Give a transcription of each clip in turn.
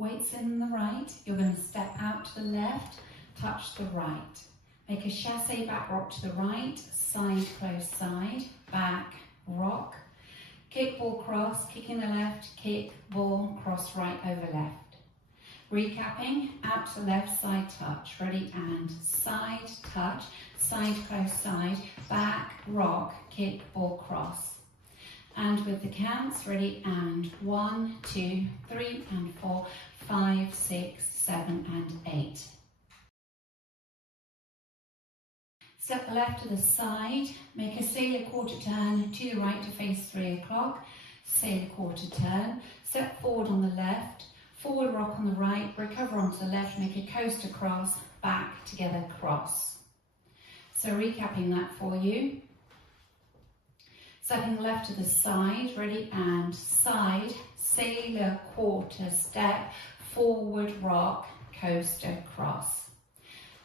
Weights in the right, you're going to step out to the left, touch the right. Make a chassé back rock to the right, side close side, back, rock. Kick, ball, cross, kick in the left, kick, ball, cross, right over left. Recapping, out to the left, side touch. Ready, and side touch, side close side, back, rock, kick, ball, cross. And with the counts, ready, and 1, 2, 3, and 4, 5, 6, 7, and 8. Step the left to the side, make a sailor quarter turn to the right to face 3 o'clock, sailor quarter turn, step forward on the left, forward rock on the right, recover onto the left, make a coaster cross, back, together, cross. So recapping that for you. Stepping left to the side, ready, and side, sailor quarter step, forward rock, coaster cross.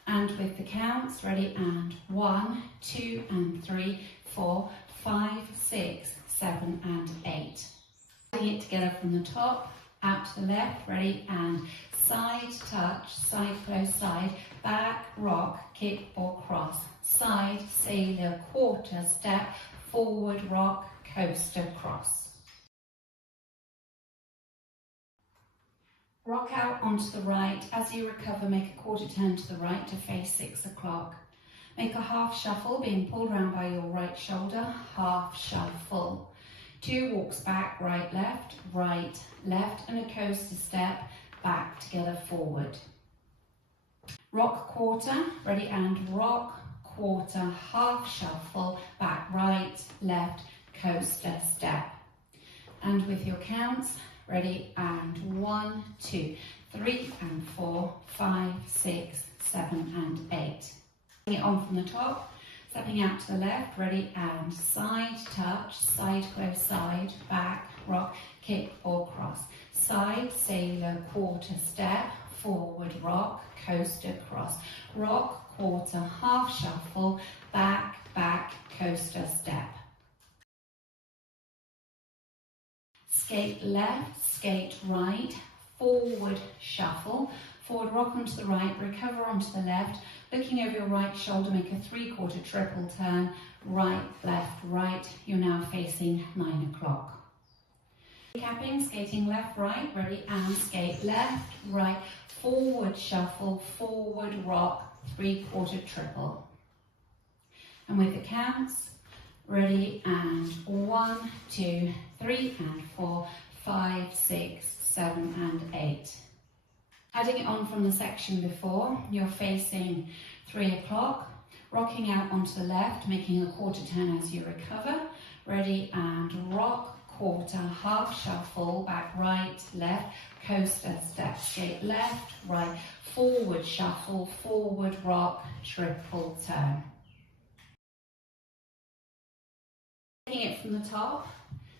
And with the counts, ready, and 1, 2, and 3, 4, 5, 6, 7, and 8. Putting it together from the top, out to the left, ready, and side touch, side close side, back, rock, kick, or cross, side, sailor, quarter, step, forward, rock, coaster, cross. Rock out onto the right. As you recover, make a quarter turn to the right to face 6 o'clock. Make a half shuffle, being pulled round by your right shoulder, half shuffle. 2 walks back, right, left, and a coaster step, back, together, forward. Rock quarter, ready, and rock, quarter, half shuffle, back, right, left, coaster, step. And with your counts, ready, and 1, 2, 3, and 4, 5, 6, 7, and 8. Bring it on from the top, stepping out to the left, ready, and side touch, side close side, back, rock, kick, or cross. Side, sailor, quarter, step, forward, rock, coaster, cross. Rock, quarter, half shuffle, back, coaster, step. Skate left, skate right, forward shuffle, forward rock onto the right, recover onto the left, looking over your right shoulder, make a 3/4 triple turn, right, left, right. You're now facing 9 o'clock. Recapping, skating left, right, ready, and skate left, right, forward shuffle, forward rock, 3/4 triple. And with the counts, ready, and 1, 2, 3, and 4, 5, 6, 7, and 8. Adding it on from the section before, you're facing 3 o'clock, rocking out onto the left, making a quarter turn as you recover. Ready, and rock, quarter, half shuffle, back, right, left, coaster, step, skate left, right, forward shuffle, forward rock, triple turn. Taking it from the top,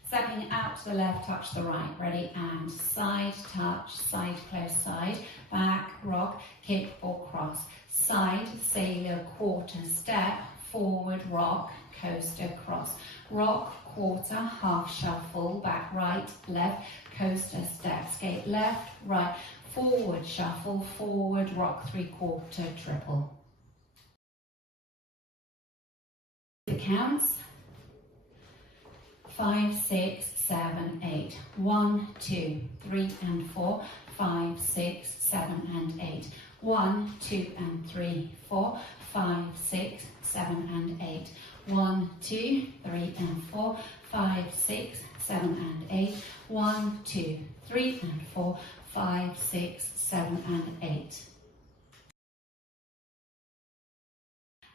stepping out to the left, touch the right, ready, and side touch, side close side, back, rock, kick, or cross, side, sailor, quarter, step, forward, rock, coaster, cross, rock, quarter, half shuffle, back, right, left, coaster, step, skate left, right, forward shuffle, forward, rock, 3/4 triple. The counts. 5, 6, 7, 8. 1, 2, 3, and 4, 5, 6, 7, and 8. 1, 2, and 3, 4, 5, 6, 7, and 8. 1, 2, 3, and 4, 5, 6, 7, and 8. 1, 2, 3, and 4, 5, 6, 7, and 8.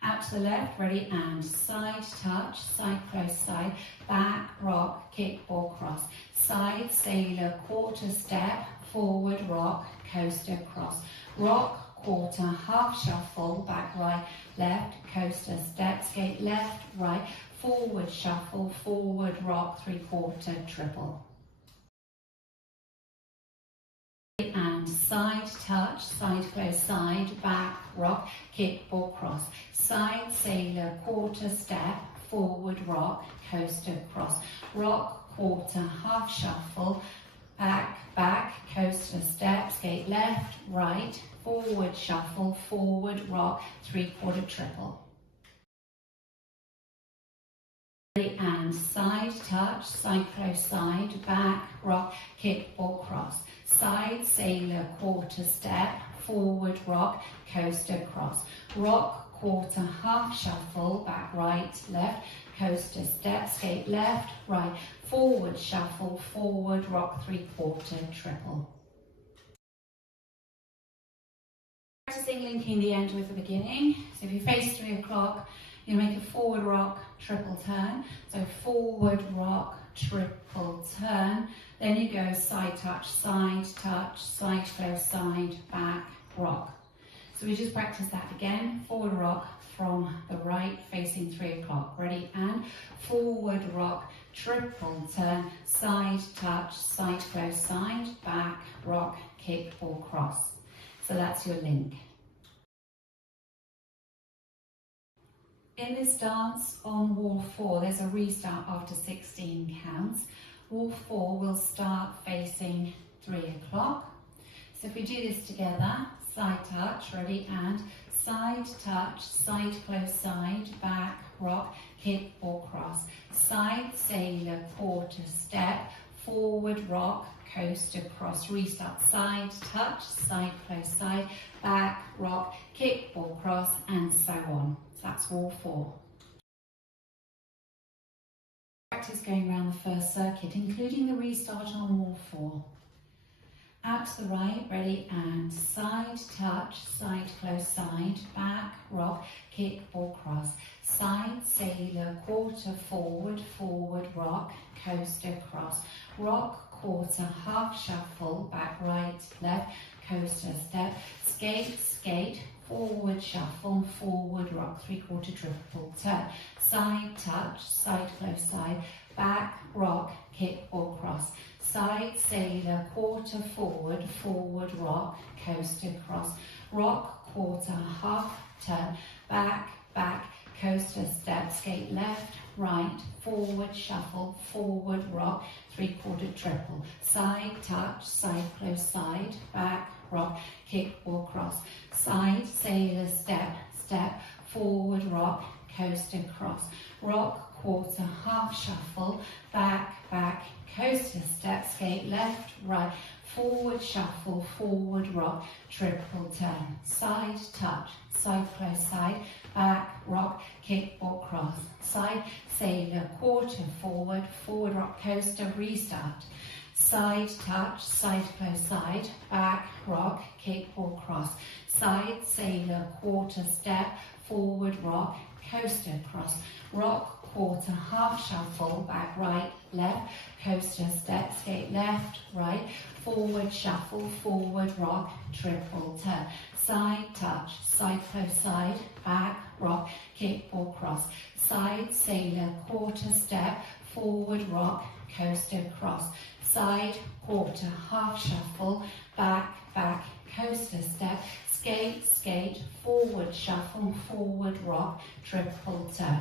Out to the left, ready, and side touch, side close side, back, rock, kick, or cross. Side, sailor, quarter step, forward, rock, coaster, cross. Rock, quarter, half shuffle, back, right, left, coaster, step, skate left, right, forward shuffle, forward, rock, 3/4 triple. And side touch, side close side, back, rock, kick, or cross. Side, sailor, quarter step, forward, rock, coaster, cross. Rock, quarter, half shuffle, back, back, coaster step, skate left, right, forward shuffle, forward rock, three-quarter triple. And side touch, side close side, back, rock, kick or cross. Side sailor, quarter step, forward rock, coaster cross. Rock, quarter, half shuffle, back, right, left, coaster step, skate left, right, forward shuffle, forward rock, three-quarter triple. Practicing linking the end with the beginning. So if you face 3 o'clock, you make a forward rock, triple turn. So forward rock, triple turn. Then you go side touch, side close side, back, rock. So we just practice that again. Forward rock from the right facing 3 o'clock. Ready? And forward rock, triple turn, side touch, side close side, back, rock, kick or cross. So that's your link. In this dance on wall 4, there's a restart after 16 counts. Wall 4 will start facing 3 o'clock. So if we do this together, side touch, ready, and side touch, side close side, back, rock, kick or cross. Side sailor, quarter step, forward rock, coaster cross. Restart, side touch, side close side, back, rock, kick or cross, and so on. So that's wall 4. Practice going around the first circuit, including the restart on wall 4. Out to the right, ready, and side touch, side close side, back, rock, kick or cross. Side sailor, quarter forward, forward rock, coaster cross. Rock, quarter, half shuffle, back, right, left, coaster step. Skate, skate, forward shuffle, forward rock, three-quarter triple turn. Side touch, side close side, back, rock, kick or cross. Side sailor, quarter forward, forward rock, coaster cross. Rock, quarter, half turn, back, back, coaster step, skate left, right, forward shuffle, forward rock, three-quarter triple. Side touch, side close side, back, rock, kick or cross. Side sailor step, step, forward rock, coaster cross. Rock, quarter, half shuffle, back, back, coaster step, skate left, right, forward shuffle, forward rock, triple turn. Side touch, side close side, back, rock, kick or cross. Side sailor, quarter forward, forward rock, coaster, restart. Side touch, side close side, back, rock, kick or cross. Side sailor, quarter step, forward rock, coaster cross. Rock, quarter, half shuffle, back, right, left, coaster step, skate left, right, forward shuffle, forward rock, triple turn. Side touch, side close side, back, rock, kick or cross. Side sailor, quarter step, forward rock, coaster cross. Side, quarter, half shuffle, back, back, coaster step, skate, skate, forward shuffle, forward rock, triple turn.